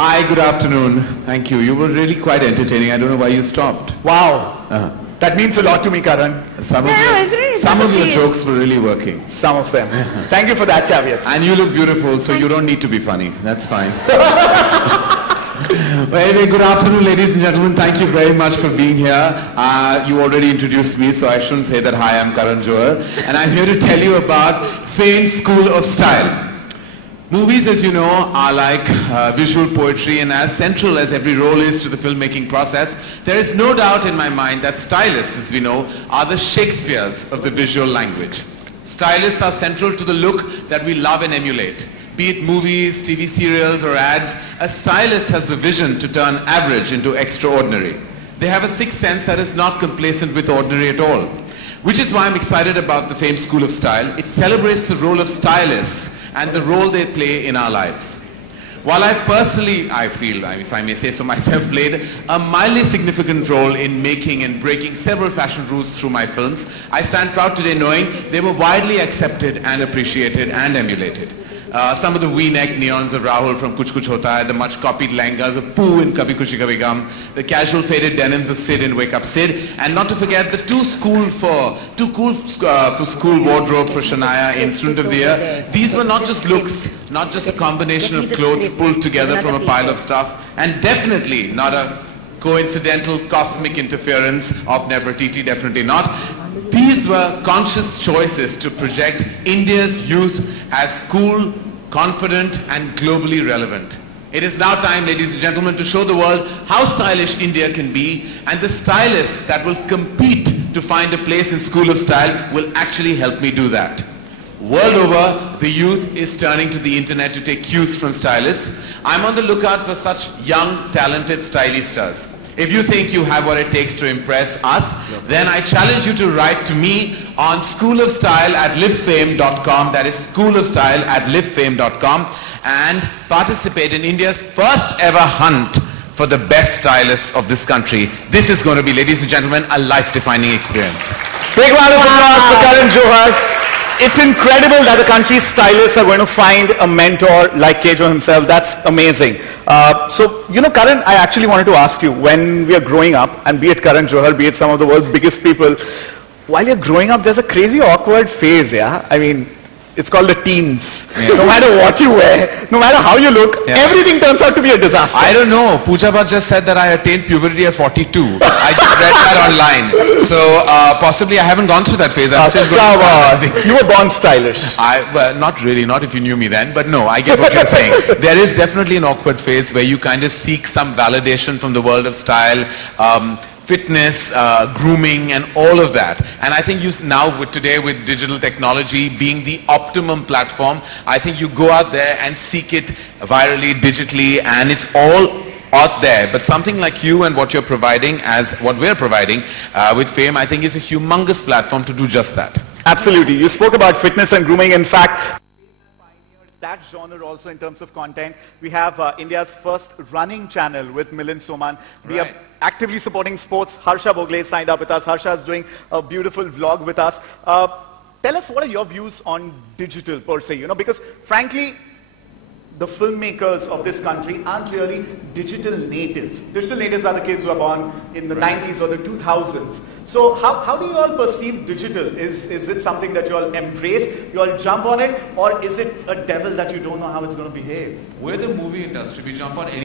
Hi, good afternoon. Thank you. You were really quite entertaining. I don't know why you stopped. Wow. That means a lot to me, Karan. Some of your jokes were really working. Some of them. Thank you for that caveat. And you look beautiful, so you don't need to be funny. That's fine. Well, anyway, good afternoon, ladies and gentlemen. Thank you very much for being here. You already introduced me, so I shouldn't say that. Hi, I'm Karan Johar, and I'm here to tell you about Famed School of Style. Movies, as you know, are like visual poetry, and as central as every role is to the filmmaking process, there is no doubt in my mind that stylists, as we know, are the Shakespeares of the visual language. Stylists are central to the look that we love and emulate. Be it movies, TV serials, or ads, a stylist has the vision to turn average into extraordinary. They have a sixth sense that is not complacent with ordinary at all. Which is why I'm excited about the Famed School of Style. It celebrates the role of stylists and the role they play in our lives. While I personally, I feel, if I may say so myself, played a mildly significant role in making and breaking several fashion rules through my films, I stand proud today knowing they were widely accepted and appreciated and emulated. Some of the V-neck neons of Rahul from Kuch Kuch Hota Hai, the much copied lehengas of Pooh in Kabhi Khushi Kabhie Gham, the casual faded denims of Sid in Wake Up Sid, and not to forget the too cool for school wardrobe for Shania in Student of the Year. These were not just looks, not just a combination of clothes pulled together from a pile of stuff, and definitely not a coincidental cosmic interference of Nefertiti, definitely not. These were conscious choices to project India's youth as cool, confident, and globally relevant. It is now time, ladies and gentlemen, to show the world how stylish India can be, and the stylists that will compete to find a place in School of Style will actually help me do that. World over, the youth is turning to the internet to take cues from stylists. I'm on the lookout for such young, talented stylistas. If you think you have what it takes to impress us, then I challenge you to write to me on schoolofstyle@livefame.com. That is schoolofstyle@livefame.com, and participate in India's first ever hunt for the best stylists of this country. This is going to be, ladies and gentlemen, a life-defining experience. Big round of applause for Karan Johar. It's incredible that the country's stylists are going to find a mentor like Kejo himself. That's amazing. So, you know, Karan, I actually wanted to ask you, when we are growing up, and be it Karan Johar, be it some of the world's biggest people, while you're growing up, there's a crazy awkward phase, yeah? I mean, it's called the teens. Yeah. No matter what you wear, no matter how you look, everything turns out to be a disaster. I don't know. Pooja Bhatt just said that I attained puberty at 42. I just read that online. So possibly I haven't gone through that phase. I'm still going You were born stylish. Well, not really. Not if you knew me then. But no, I get what you're saying. There is definitely an awkward phase where you kind of seek some validation from the world of style. Fitness, grooming, and all of that. And I think today with digital technology being the optimum platform, I think you go out there and seek it virally, digitally, and it's all out there. But something like you and what you're providing, as what we're providing with Fame, I think is a humongous platform to do just that. Absolutely. You spoke about fitness and grooming. In fact, that genre also in terms of content. We have India's first running channel with Milind Soman. We are actively supporting sports. Harsha Bogle signed up with us. Harsha is doing a beautiful vlog with us. Tell us, what are your views on digital per se? You know, because frankly, the filmmakers of this country aren't really digital natives. Digital natives are the kids who are born in the 90s or the 2000s. So how do you all perceive digital? Is it something that you all embrace, you all jump on it, or is it a devil that you don't know how it's going to behave? We're the movie industry. We jump on any